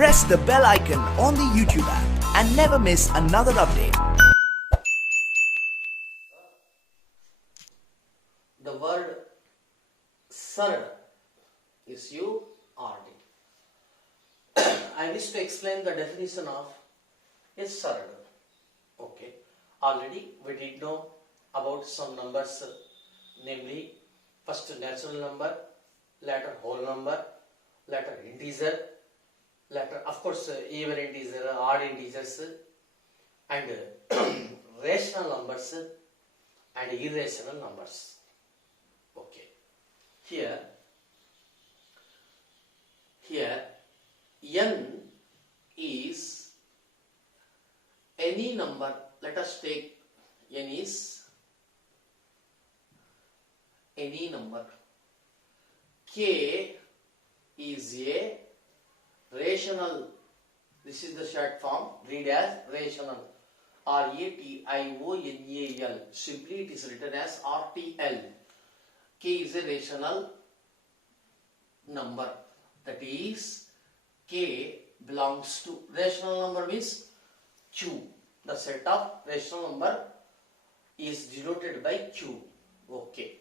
press the bell icon on the YouTube app and never miss another update. The word surd is U-R-D. I wish to explain the definition of a surd. Okay. Already we did know about some numbers, namely first natural number, later whole number, later integer, later of course even integer, odd integers, and rational numbers and irrational numbers. Okay. Here n is any number. Let us take n is any number. K is a rational. This is the short form. Read as rational. R-A-T-I-O-N-A-L. Simply it is written as RTL. K is a rational number. That is, K belongs to rational number means Q. The set of rational number is denoted by Q. Okay.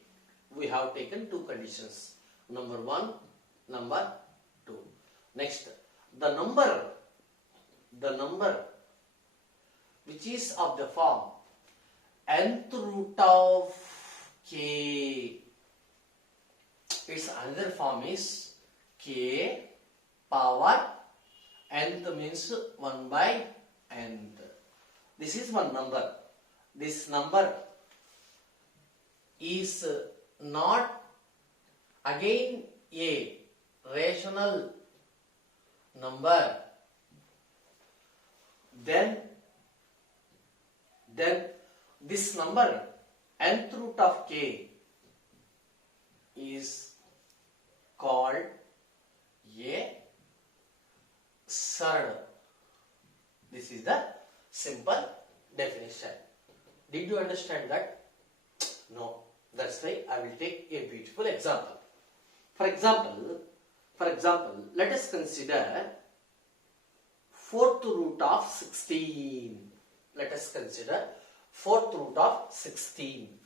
We have taken two conditions. Number 1, number 2. Next, the number which is of the form nth root of K. Its another form is K power nth means 1 by nth. This is one number. This number is not again a rational number. Then this number nth root of K is called a surd. This is the simple definition. Did you understand that? No. That's why I will take a beautiful example. For example, let us consider 4th root of 16. Let us consider 4th root of 16.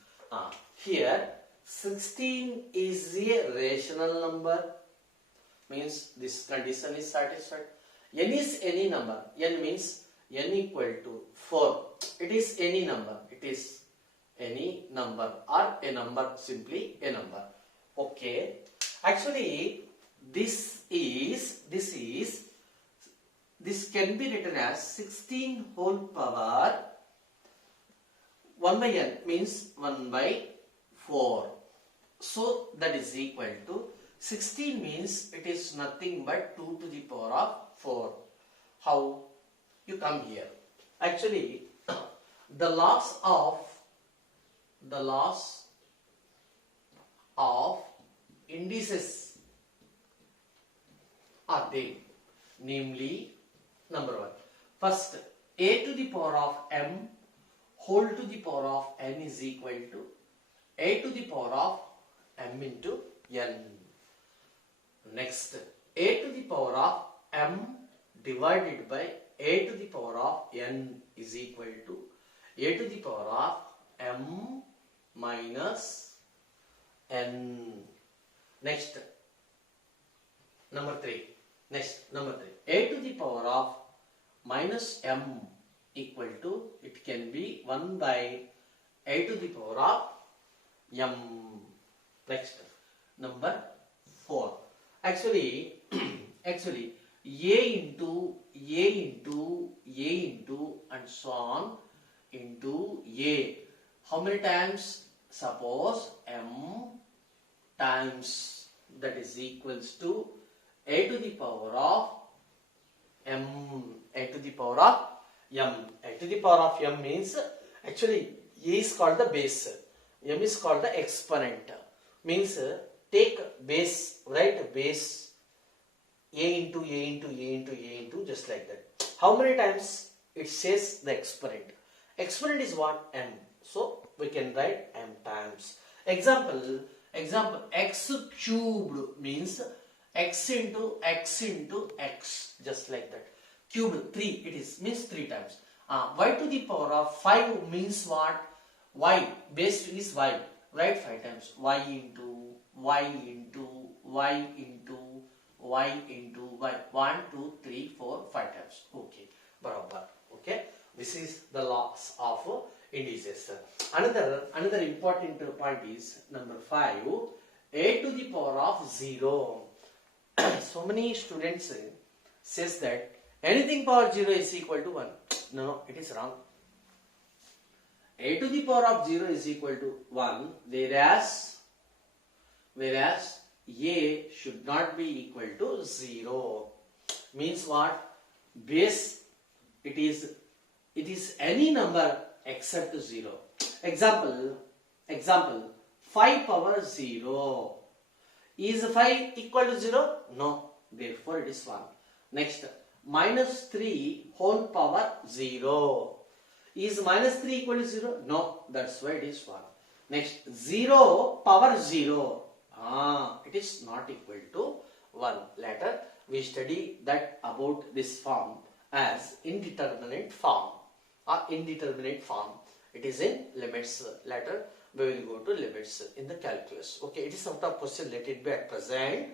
Here 16 is a rational number. Means this condition is satisfied. N is any number. N means n equal to 4. It is any number. It is any number or a number, simply a number. Okay. Actually, this can be written as 16 whole power 1 by n means 1 by 4. So that is equal to 16 means it is nothing but 2 to the power of 4. How? You come here. Actually, the laws of indices are there. Namely, number 1. First, a to the power of m whole to the power of n is equal to a to the power of m into n. Next, a to the power of m divided by a to the power of n is equal to a to the power of m minus n. Next, number 3. A to the power of minus m equal to, it can be 1 by a to the power of m. Next, number 4. Actually, a into and so on into a. How many times? Suppose m times, that is equals to a to the power of m. A to the power of m. A to the power of m means, actually a is called the base, m is called the exponent. Means take base, write base a into just like that. How many times it says the exponent? Exponent is what? M. So we can write m times. Example, x cubed means x into x, just like that. Cube 3, it is, means 3 times. Y to the power of 5 means what? Y, base is y, right? 5 times. Y into y into y into y into y. 1, 2, 3, 4, 5 times. Okay, barabar. Okay, this is the laws of indices. Another important point is number 5, a to the power of 0. So many students says that anything power 0 is equal to 1. No, it is wrong. A to the power of 0 is equal to 1, whereas a should not be equal to 0. Means what? Base, it is any number except 0. Example 5 power 0. Is 5 equal to 0? No. Therefore it is 1. Next, minus 3 whole power 0. Is minus 3 equal to 0? No. That's why it is 1. Next, 0 power 0. It is not equal to 1. Later, we study that about this form as indeterminate form. Indeterminate form. It is in limits. Later, we will go to limits in the calculus. Okay, it is out of question. Let it be at present.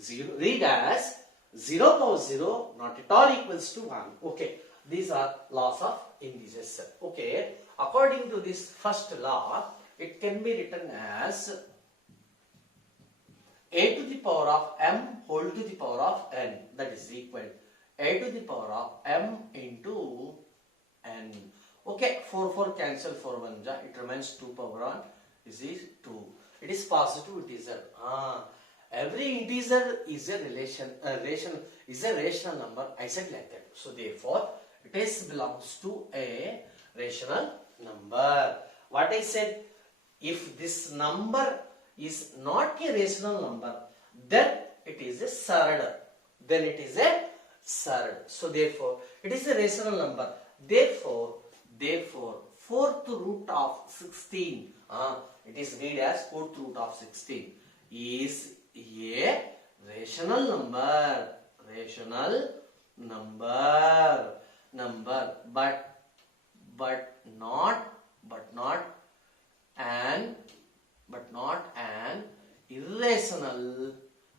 0. Read as 0 power 0 not at all equals to 1. Okay, these are laws of indices. Okay, according to this first law, it can be written as a to the power of m whole to the power of n, that is equal a to the power of m into n. Okay, 4 cancel, 4 1 ja, it remains 2 power on, this is 2. It is positive integer. Every integer is a rational number. I said like that. So therefore, it is belongs to a rational number. What I said, if this number is not a rational number, then it is a surd. So therefore, it is a rational number. Therefore, fourth root of 16, it is read as fourth root of 16 is a rational number, but not an irrational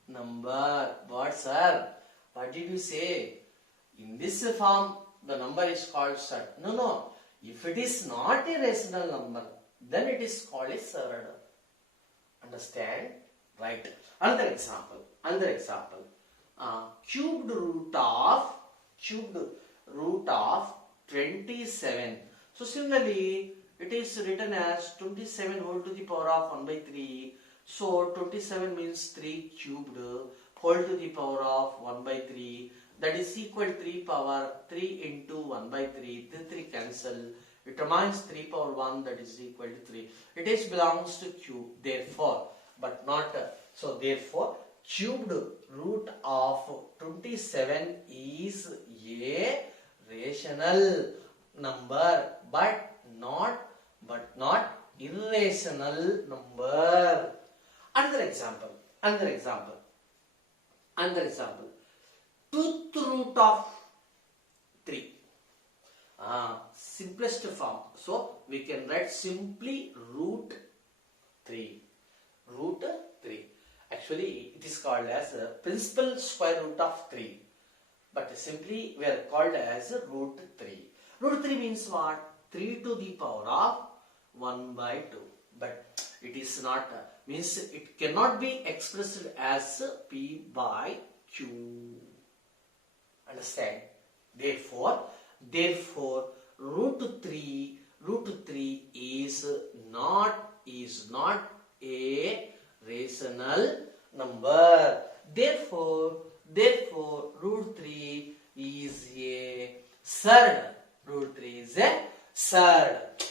number. What, sir? What did you say? In this form, the number is called surd. No. If it is not a rational number, then it is called a surd. Understand? Right. Another example. Cubed root of 27. So similarly, it is written as 27 whole to the power of 1 by 3. So 27 means 3 cubed whole to the power of 1 by 3. That is equal to 3 power 3 into 1 by 3. 3 cancel. It remains 3 power 1, that is equal to 3. It is belongs to cube. Therefore, but not. So therefore, cubed root of 27 is a rational number, but not irrational number. Another example. Tooth root of 3. Simplest form. So we can write simply root 3. Actually, it is called as a principal square root of 3. But simply we are called as root 3. Root 3 means what? 3 to the power of 1 by 2. But it is not, means it cannot be expressed as P by Q. Understand? Therefore, root 3 is not a rational number. Therefore, root 3 is a surd.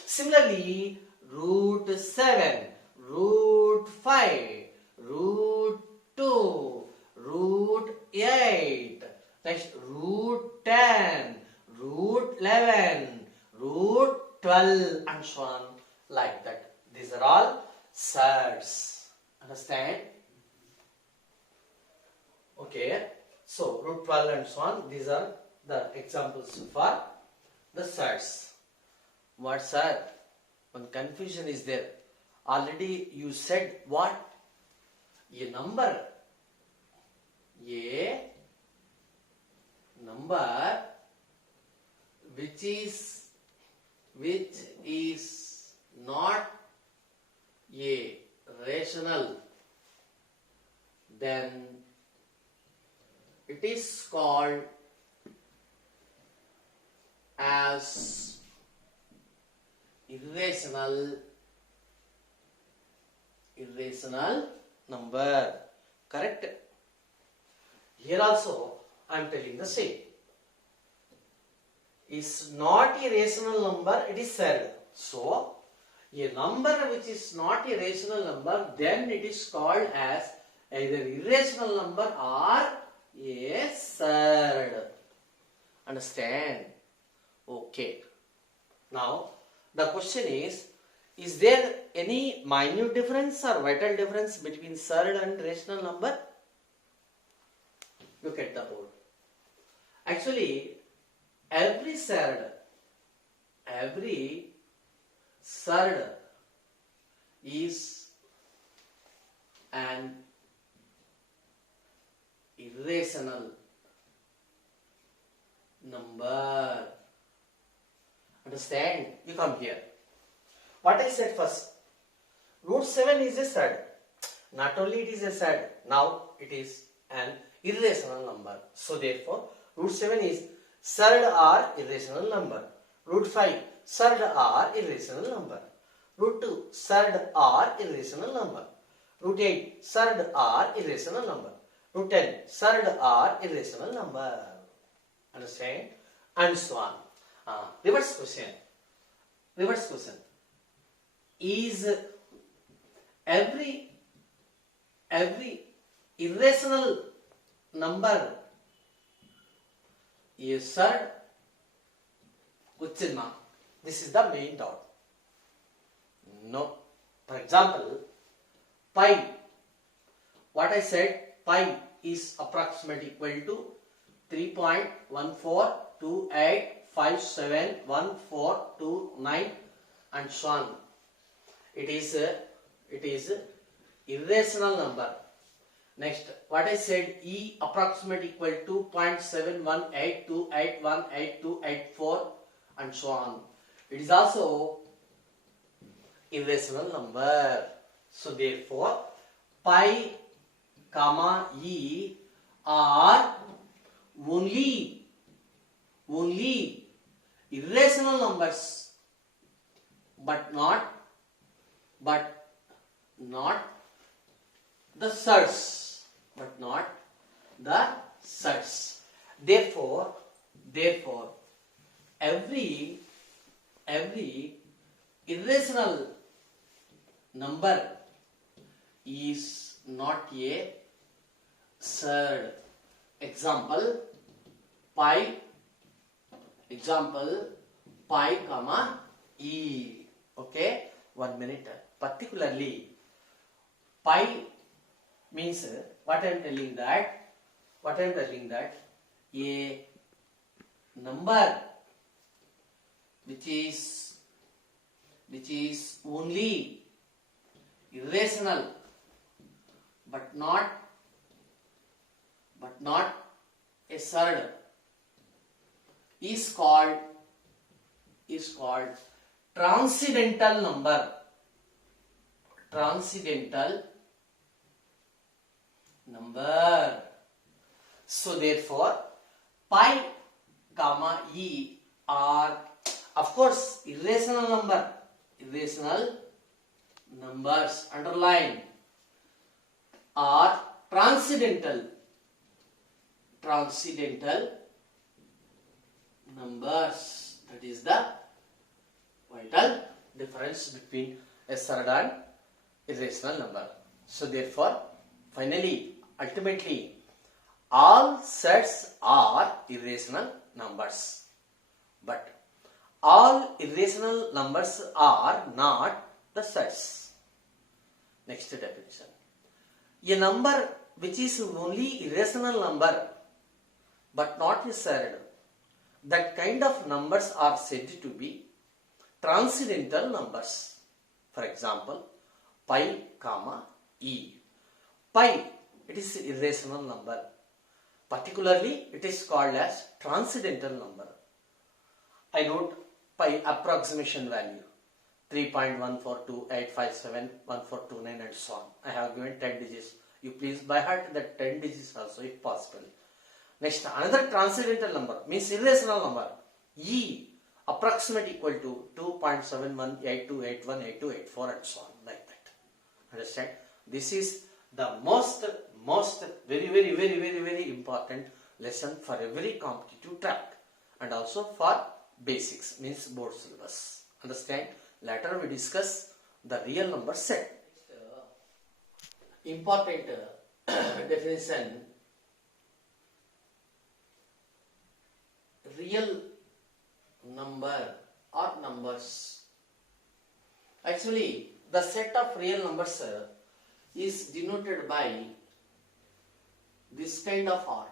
Similarly, root 7, root 5, root 2, root 8, next root 10, root 11, root 12, and so on like that. These are all surds. Understand? Okay, so root 12 and so on. These are the examples for the surds. What sir? One confusion is there. Already you said what? A number which is not a rational, then it is called as irrational number. Correct? Here also I am telling the same. Is not a rational number, it is surd. So, a number which is not a rational number, then it is called as either irrational number or a surd. Understand? Okay. Now, the question is there any minute difference or vital difference between surd and rational number? Look at the board. Actually, every surd is an irrational number. Understand? You come here. What I said first, root 7 is a surd. Not only it is a surd, now it is an irrational number. So therefore, root 7 is surd or irrational number. Root 5, surd or irrational number. Root 2, surd or irrational number. Root 8, surd or irrational number. Root 10, surd or irrational number. Understand? And so on. Reverse question. Is every irrational number a surd? Question mark. This is the main doubt. No. For example, pi. What I said, pi is approximately equal to 3.1428571429 and so on. It is irrational number. Next, what I said, E approximate equal to 2.7182818284 and so on. It is also irrational number. So therefore, pi comma E are only irrational numbers, but not the surds, Therefore, every irrational number is not a surd. Example, pi comma E. Okay, 1 minute. Particularly, pi means what I am telling that a number which is only irrational but not a surd is called transcendental number. So therefore, pi comma E are, of course, irrational numbers, underline, are transcendental numbers. That is the vital difference between a surd and irrational number. So therefore, finally, ultimately, all surds are irrational numbers, but all irrational numbers are not the surds. Next definition. A number which is only irrational number but not necessary, that kind of numbers are said to be transcendental numbers. For example, pi comma e. Pi, it is irrational number. Particularly, it is called as transcendental number. I note pi approximation value 3.142857142 and so on. I have given 10 digits. You please by heart that 10 digits also if possible. Next, another transcendental number means irrational number. E approximate equal to 2.7182818284 and so on, like that. Understand? This is the most very important lesson for every competitive track and also for basics means board syllabus. Understand? Later we discuss the real number set. Important definition. Real number or numbers. Actually, the set of real numbers is denoted by this kind of R,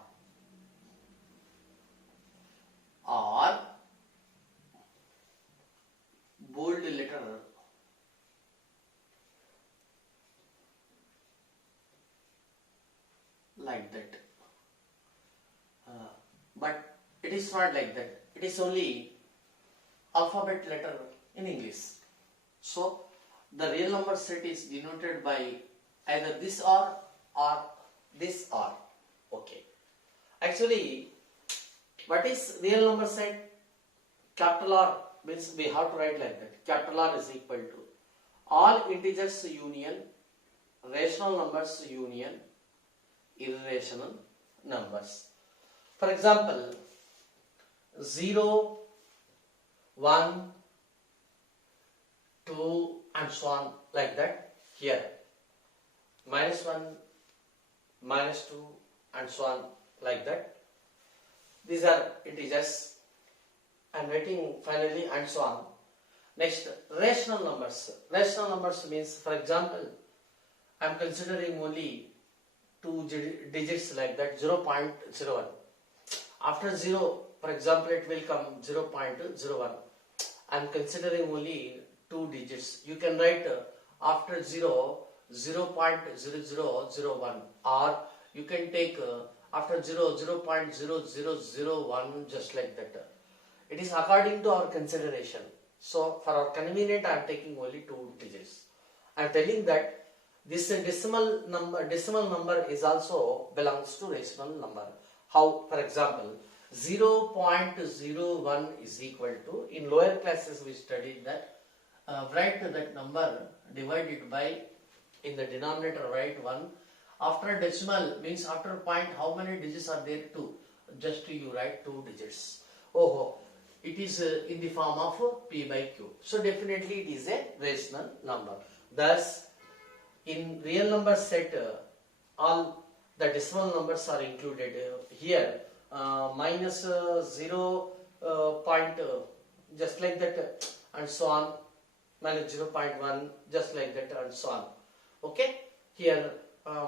or bold letter like that. But it is not like that. It is only alphabet letter in English. So the real number set is denoted by either this R or this R. Okay. Actually, what is real number set? Capital R means we have to write like that. Capital R is equal to all integers union, rational numbers union, irrational numbers. For example, 0, 1, 2 and so on like that. Here -1, -2 and so on like that. These are integers. I am writing finally and so on. Next, rational numbers. Rational numbers means, for example, I am considering only 2 digits like that, 0.01. After 0, for example, it will come 0.01. I am considering only 2 digits. You can write after 0, 0.0001, or you can take after 0, 0.0001, just like that. It is according to our consideration. So for our convenience, I am taking only 2 digits. I am telling that this decimal number is also belongs to rational number. How? For example, 0.01 is equal to, in lower classes we studied that, write that number divided by, in the denominator write 1. After decimal means after point, how many digits are there? 2. Just you write 2 digits. It is in the form of P by Q. So definitely it is a rational number. Thus, in real number set, all the decimal numbers are included here. Minus 0 point, just like that, and so on. Minus 0.1, just like that, and so on. Okay? Here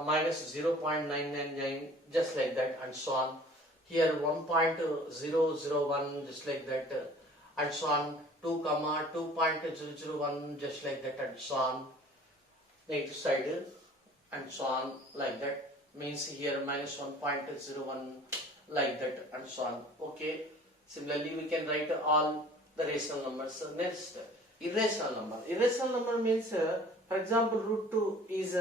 minus 0.999, just like that, and so on. Here 1.001, just like that, and so on. 2.001, just like that, and so on. Negative side, and so on, like that. Means here minus 1.01, like that, and so on. Okay. Similarly, we can write all the rational numbers. Next, irrational number. Irrational number means, for example, root 2 is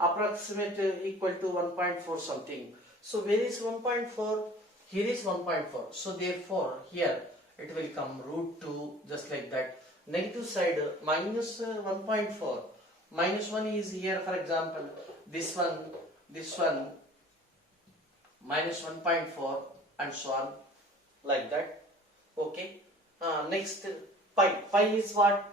approximate equal to 1.4 something. So where is 1.4? Here is 1.4. So therefore, here it will come root 2, just like that. Negative side, minus 1.4. Minus 1 is here, for example, this one, minus 1.4, and so on, like that. Okay. Next, pi. Pi is what?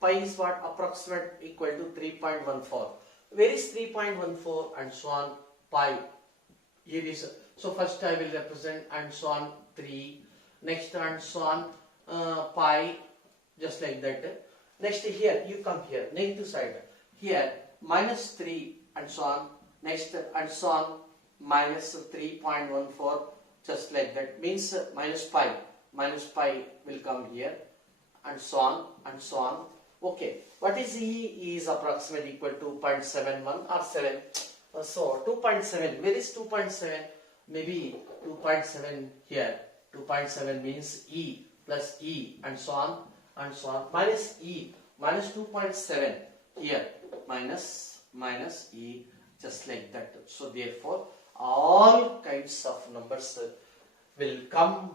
Pi is what? Approximate equal to 3.14. Where is 3.14 and so on? Pi. Here is. So first I will represent and so on 3. Next and so on pi, just like that. Next here you come here, negative side. Here minus 3 and so on. Next and so on minus 3.14, just like that, means minus pi will come here, and so on and so on. Okay, what is E? E is approximately equal to 0.71 or 7. So 2.7, where is 2.7? Maybe 2.7 here. 2.7 means E plus E and so on and so on. Minus E, minus 2.7 here, minus E, just like that. So therefore, all kinds of numbers will come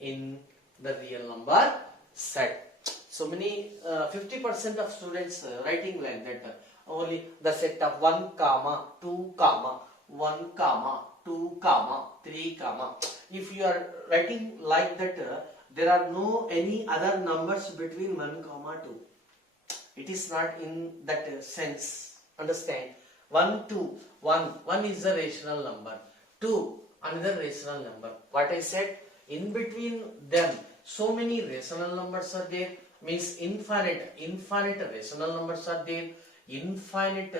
in the real number set. So many 50% of students writing like that, only the set of 1 comma 2 comma 1 comma 2 comma 3 comma. If you are writing like that, there are no any other numbers between 1 comma 2. It is not in that sense. Understand? 1 2 1 is a rational number, 2 another rational number. What I said, in between them so many rational numbers are there, means infinite rational numbers are there, infinite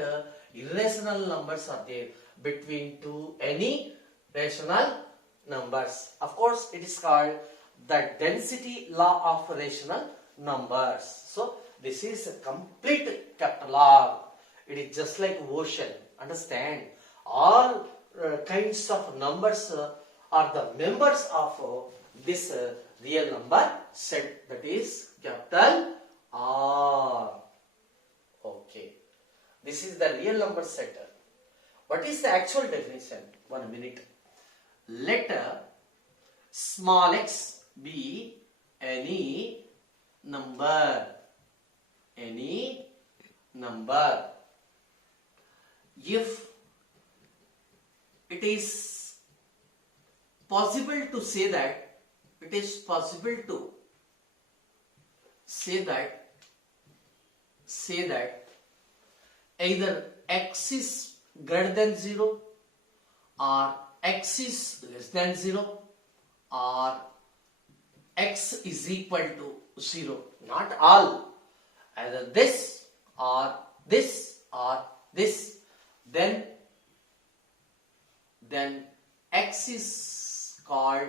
irrational numbers are there between two any rational numbers. Of course, it is called the density law of rational numbers. So this is a complete capital R. It is just like ocean. Understand? All kinds of numbers are the members of this real number set, that is capital R. Okay. This is the real number set. What is the actual definition? 1 minute. Let small x be any number. Any number. If it is possible to say that, it is possible to say that either x is greater than 0 or x is less than 0 or x is equal to 0. Not all. Either this or this or this. Then x is called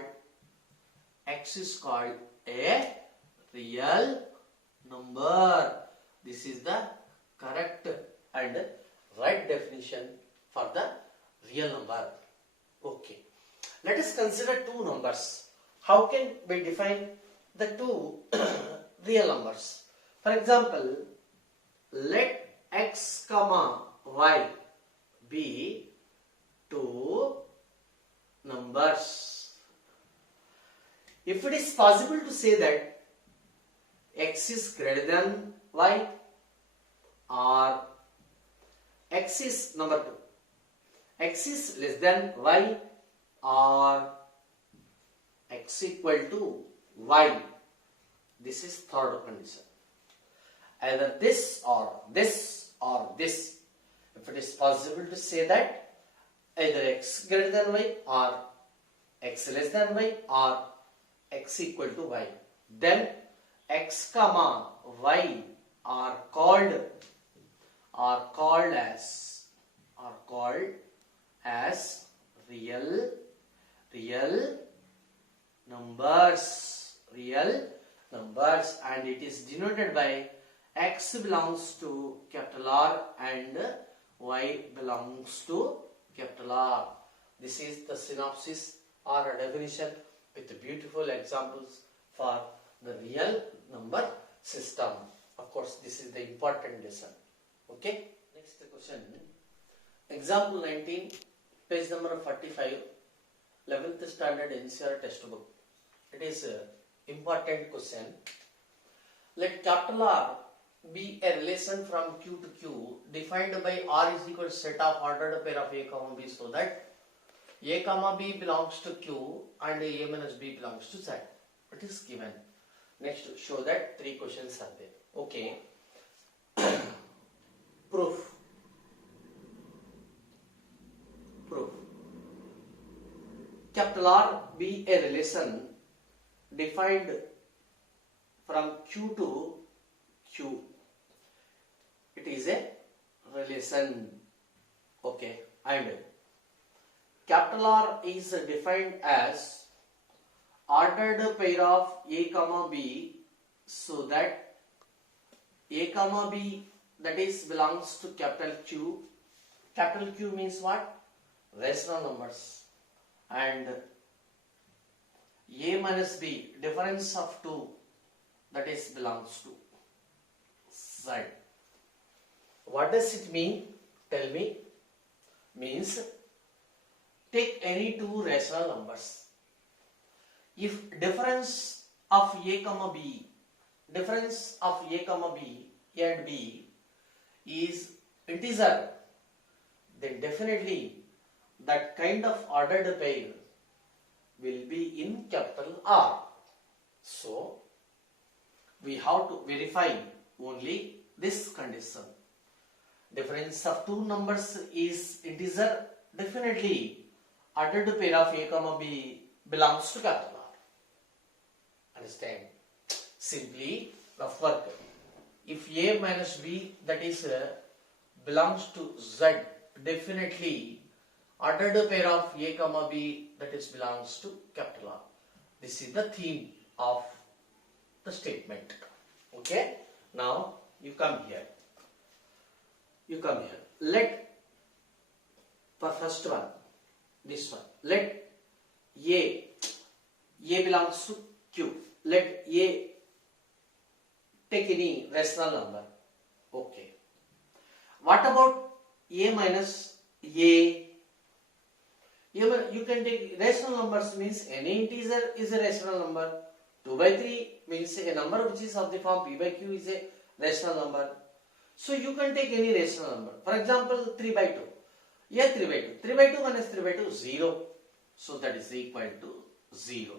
a real number. This is the correct and right definition for the real number. Okay. Let us consider two numbers. How can we define the two real numbers? For example, let x comma y be two numbers. If it is possible to say that x is greater than y or x is number 2, x is less than y or x equal to y, this is third condition. Either this or this or this. If it is possible to say that either x greater than y or x less than y or x equal to y, then x comma y are called as real numbers, and it is denoted by x belongs to capital R and y belongs to capital R. This is the synopsis or a definition with beautiful examples for the real number system. Of course, this is the important lesson. Okay. Next question. Example 19, page number 45, 11th standard NCR textbook. It is an important question. Let capital R be a relation from Q to Q defined by R is equal to set of ordered pair of A comma B, so that A comma B belongs to Q and A minus B belongs to Z. It is given. Next, show that 3 questions are there. Okay. Proof. Capital R be a relation defined from Q to Q. It is a relation. Okay. And capital R is defined as ordered pair of A comma B, so that A comma B, that is belongs to capital Q. Capital Q means what? Rational numbers. And A minus B, difference of 2, that is belongs to Z. What does it mean? Tell me. Means take any two rational numbers. If difference of A comma B, difference of A comma B and B is integer, then definitely that kind of ordered pair will be in capital R. So we have to verify only this condition. Difference of two numbers is integer, definitely ordered pair of A comma B belongs to capital R. Understand? Simply rough work. If A minus B, that is belongs to Z, definitely ordered pair of A comma B, that is belongs to capital R. This is the theme of the statement. Okay? Now you come here. Let, for first one, this one, let A belongs to Q. Let A take any rational number. Okay. What about A minus A? You can take rational numbers, means any integer is a rational number. 2 by 3 means a number which is of the form P by Q is a rational number. So you can take any rational number. For example, 3 by 2. Yeah, 3 by 2. 3 by 2 minus 3 by 2, 0. So that is equal to 0.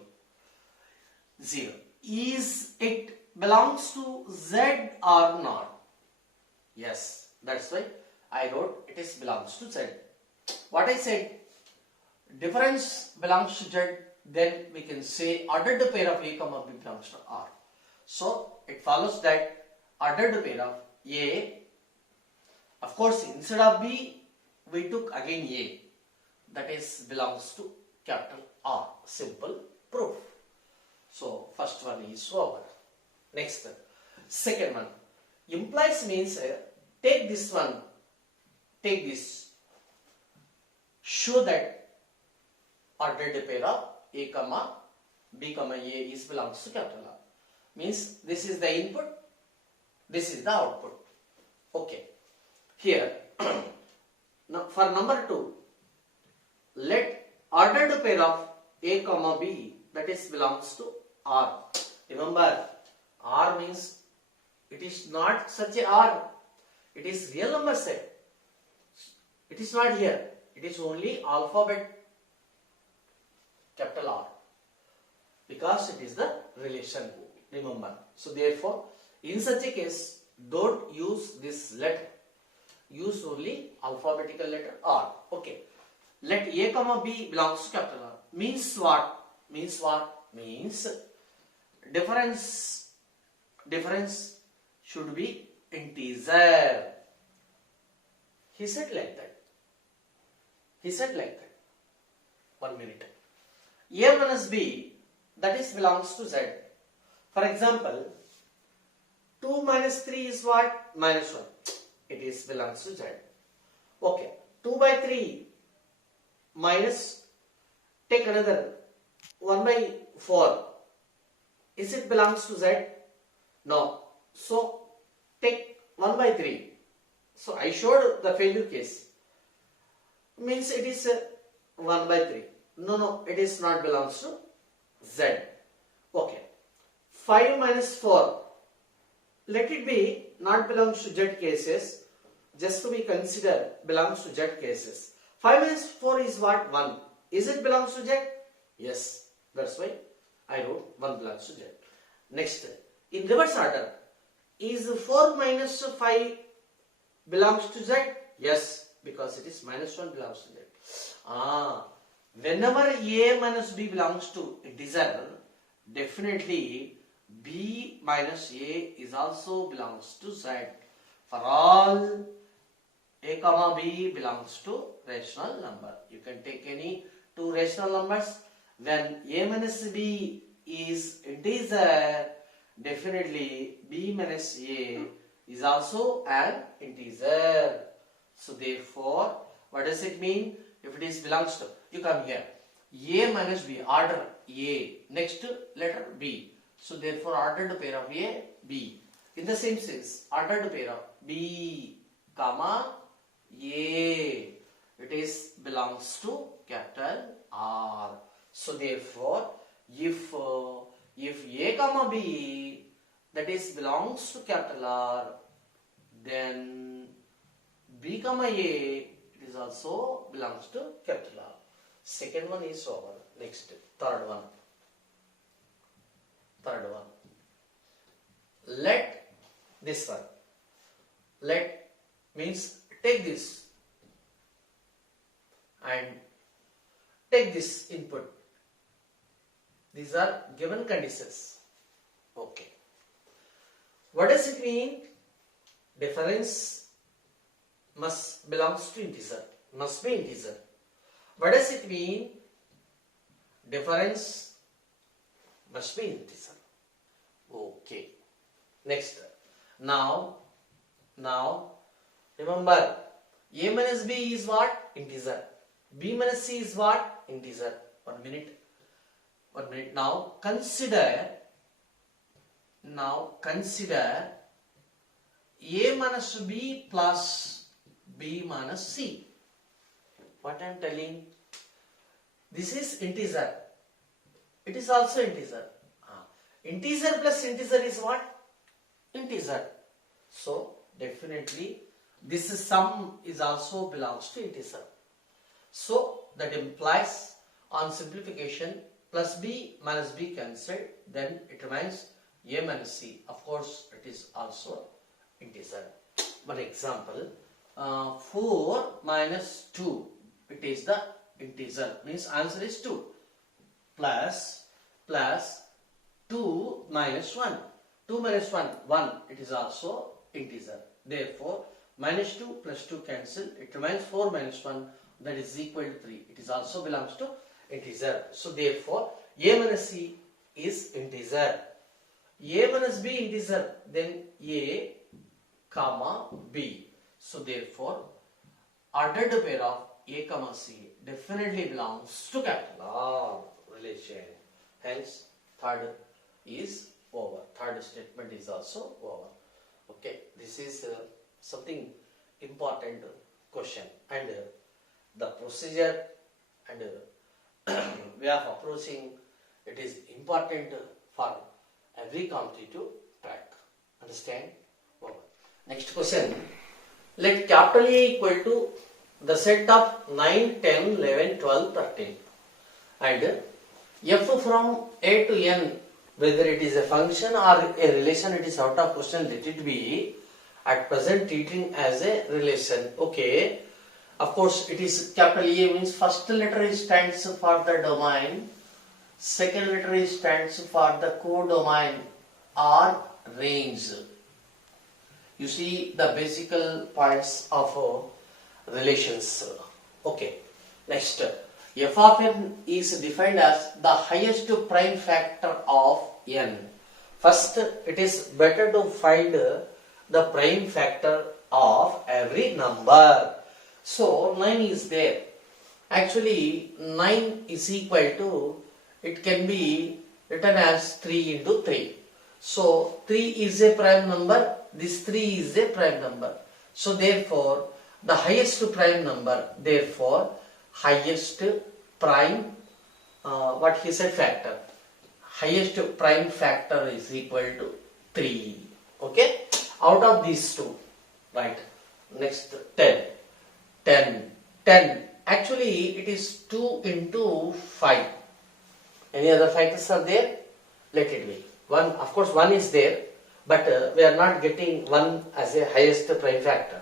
0. Is it belongs to Z or not? Yes. That's why I wrote it is belongs to Z. What I said, difference belongs to Z, then we can say ordered pair of A comma B belongs to R. So it follows that ordered pair of A, of course instead of B we took again A, that is belongs to capital R. Simple proof. So first one is over. Next, second one. Implies means take this one, take this. Show that ordered pair of A comma B comma A is belongs to capital R. Means this is the input, this is the output. Okay. Here, now for number 2, let ordered pair of A comma B, that is belongs to R. Remember, R means it is not such a R. It is real number set. It is not here. It is only alphabet capital R, because it is the relation. Remember. So therefore, in such a case, don't use this letter. Use only alphabetical letter R. Okay. Let A comma B belongs to capital R. Means what? Means what? Means difference should be integer. He said like that. He said like that. 1 minute. A minus B, that is belongs to Z. For example, 2 minus 3 is what? Minus 1. It is belongs to Z. Okay. 2 by 3 minus, take another 1 by 4. Is it belongs to Z? No. So take 1 by 3. So I showed the failure case. Means it is 1 by 3. No, it is not belongs to Z. Okay. 5 minus 4. Let it be not belongs to Z cases. Just to be considered belongs to Z cases. 5 minus 4 is what? 1. Is it belongs to Z? Yes. That's why I wrote 1 belongs to Z. Next, in reverse order, is 4 minus 5 belongs to Z? Yes, because it is minus 1 belongs to Z. Whenever A minus B belongs to integer, definitely B minus A is also belongs to Z. For all A comma B belongs to rational number. You can take any two rational numbers. When A minus B is integer, definitely B minus A is also an integer. So therefore, what does it mean? If it is belongs to, you come here. A minus B, order A, next letter B. So therefore, ordered pair of A, B. In the same sense, ordered pair of B, comma, A. It is belongs to capital R. So therefore, if A comma B, that is belongs to capital R, then B comma A, it is also belongs to capital R. Second one is over. Next, third one. Let this one. Let means take this and take this input. These are given conditions. Okay. What does it mean? Difference must belongs to integer. Must be integer. What does it mean? Difference must be integer. Okay. Next. Now remember, A minus B is what? Integer. B minus C is what? Integer. 1 minute. Now consider A minus B plus B minus C. What I am telling? This is integer. It is also integer. Integer plus integer is what? Integer. So definitely this sum is also belongs to integer. So that implies on simplification plus B minus B cancelled, then it remains A minus C. Of course it is also integer. One example, 4 minus 2, it is the integer, means answer is 2, plus 2 minus 1. 2 minus 1, 1, it is also integer. Therefore, minus 2 plus 2 cancel, it remains 4 minus 1, that is equal to 3. It is also belongs to integer. So therefore, A minus C is integer. A minus B integer, then A comma B. So therefore, ordered pair of A comma C definitely belongs to capital R relation. Hence, third is over. Third statement is also over. Okay, this is something important question, and the procedure and way of approaching it is important for every competitive track. Understand? Over. Next question. Let capital A equal to the set of 9, 10, 11, 12, 13 and f from A to n, whether it is a function or a relation, it is out of question, let it be at present treating as a relation. Okay, of course it is capital A means first letter stands for the domain, second letter stands for the codomain or range. You see the basic points of relations. Okay, next, f of n is defined as the highest prime factor of n. First, it is better to find the prime factor of every number. So 9 is there. Actually 9 is equal to, it can be written as 3 into 3. So 3 is a prime number, this 3 is a prime number. So therefore the highest prime number, therefore highest prime, what he said, factor. Highest prime factor is equal to 3. Okay, out of these two, right? Next, 10. Actually it is 2 into 5. Any other factors are there? Let it be. 1, of course 1 is there, but we are not getting 1 as a highest prime factor.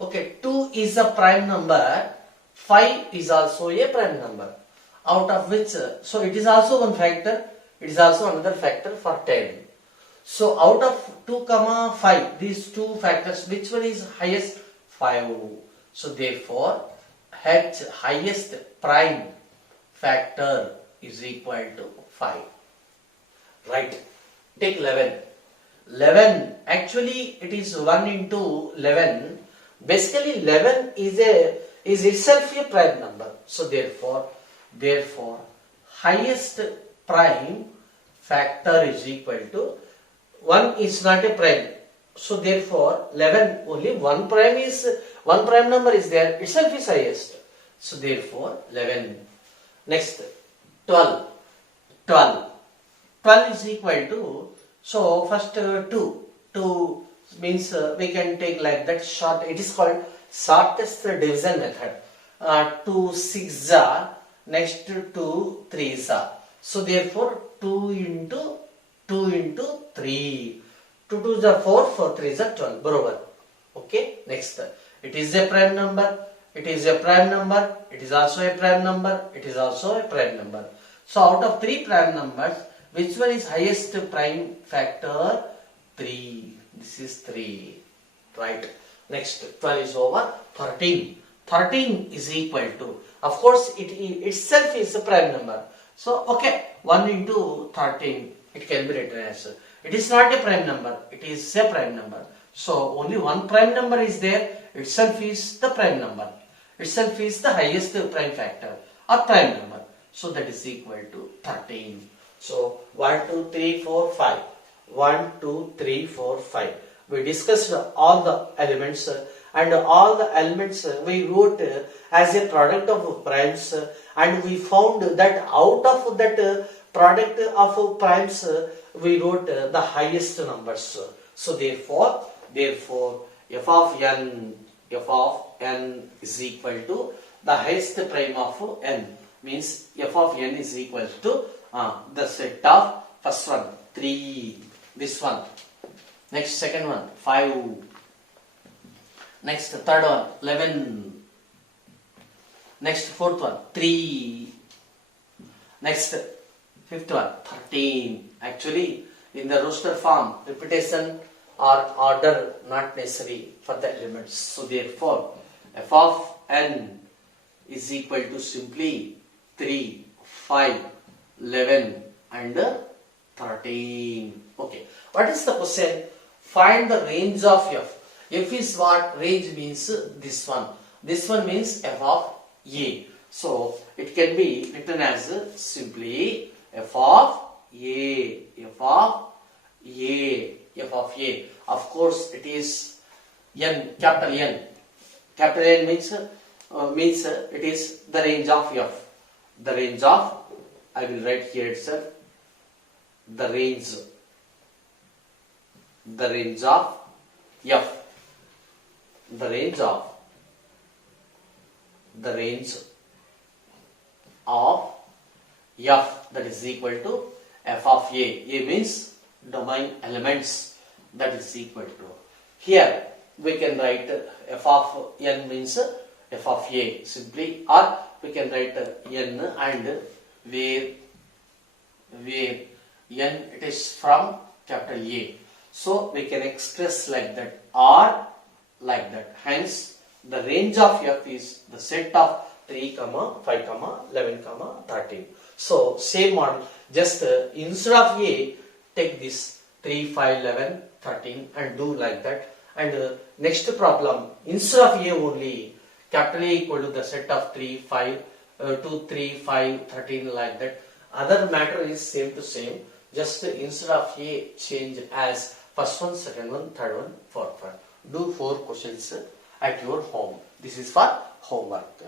Okay, 2 is a prime number, 5 is also a prime number, out of which, so it is also one factor, it is also another factor for 10. So out of 2, 5, these two factors, which one is highest? 5. So therefore, H highest prime factor is equal to 5. Right. Take 11. 11, actually it is 1 into 11. Basically 11 is itself a prime number. So therefore highest prime factor is equal to 1 is not a prime. So therefore 11, only one prime number is there, itself is highest. So therefore 11. Next 12. 12 is equal to, so first 2 means we can take like that short, it is called shortest division method. 2 6 are, next 2 3 are. So therefore 2 into 3. 2 2 is 4, 4 3 is 12. Barobar. Okay, next. It is a prime number. It is a prime number. It is also a prime number. It is also a prime number. So out of 3 prime numbers, which one is highest prime factor? 3. This is 3. Right. Next, 12 is over. 13. 13 is equal to, of course, it itself is a prime number. So, okay, 1 into 13, it can be written as, it is not a prime number, it is a prime number. So, only one prime number is there, itself is the prime number. Itself is the highest prime factor or prime number. So, that is equal to 13. So, 1, 2, 3, 4, 5. 1, 2, 3, 4, 5. We discussed all the elements and all the elements we wrote as a product of primes, and we found that out of that product of primes we wrote the highest numbers. So therefore f of n is equal to the highest prime of n, means f of n is equal to the set of first one 3, this one, next second one 5, next third one 11, next fourth one 3, next fifth one 13. Actually in the roster form repetition or order not necessary for the elements. So therefore f of n is equal to simply 3, 5, 11 and 13. Okay, what is the question? Find the range of f. F is what? Range means this one. This one means f of a. So it can be written as simply f of a, f of a, f of a. Of course it is n, capital N. Capital N means it is the range of f. The range of, I will write here itself, the range of f, the range of f, that is equal to f of a. A means domain elements, that is equal to. Here we can write f of n means f of a simply, or we can write n and where n it is from capital A. So we can express like that or like that. Hence the range of f is the set of 3, 5, 11, 13. So same model, just instead of A, take this 3, 5, 11, 13 and do like that. And next problem, instead of A only, capital A equal to the set of 3, 5, 2, 3, 5, 13 like that. Other matter is same to same. Just instead of A, change as first one, second one, third one, fourth one. Do 4 questions at your home. This is for homework.